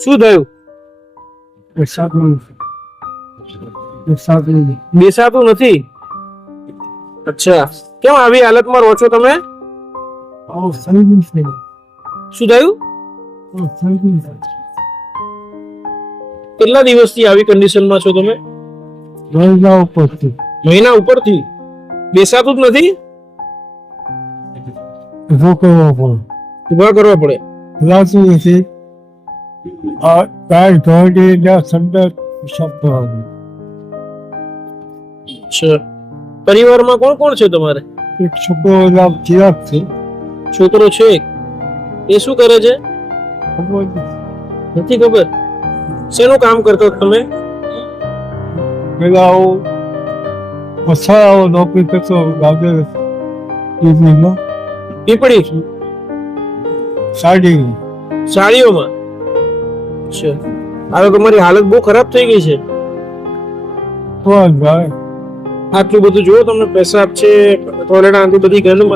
શું થયું? બેસાતું નથી. અચ્છા, કેમ આવી હાલતમાં રહો છો તમે? શું થયું? કેટલા દિવસથી આવી કન્ડિશનમાં છો તમે? મહિના ઉપરથી બેસાતું જ નથી. ઉભા કરવા પડે. અચ્છા, પરિવારમાં કોણ કોણ છે તમારે? એક છોકરો ચિરાગ છે. છોકરો છે, એ શું કરે છે? નથી ખબર. શેનું કામ કરતો તમે? પેલા મસાલાઓ નોકરી કરતો ગાજર પીપળી સાડી સાડીઓમાં. અચ્છા, હવે તમારી હાલત બહુ ખરાબ થઈ ગઈ છે. ભાઈ આટલું બધું જુઓ, તમને પેશાબ છે, ટોયલેટ આંટી બધી ગંધ.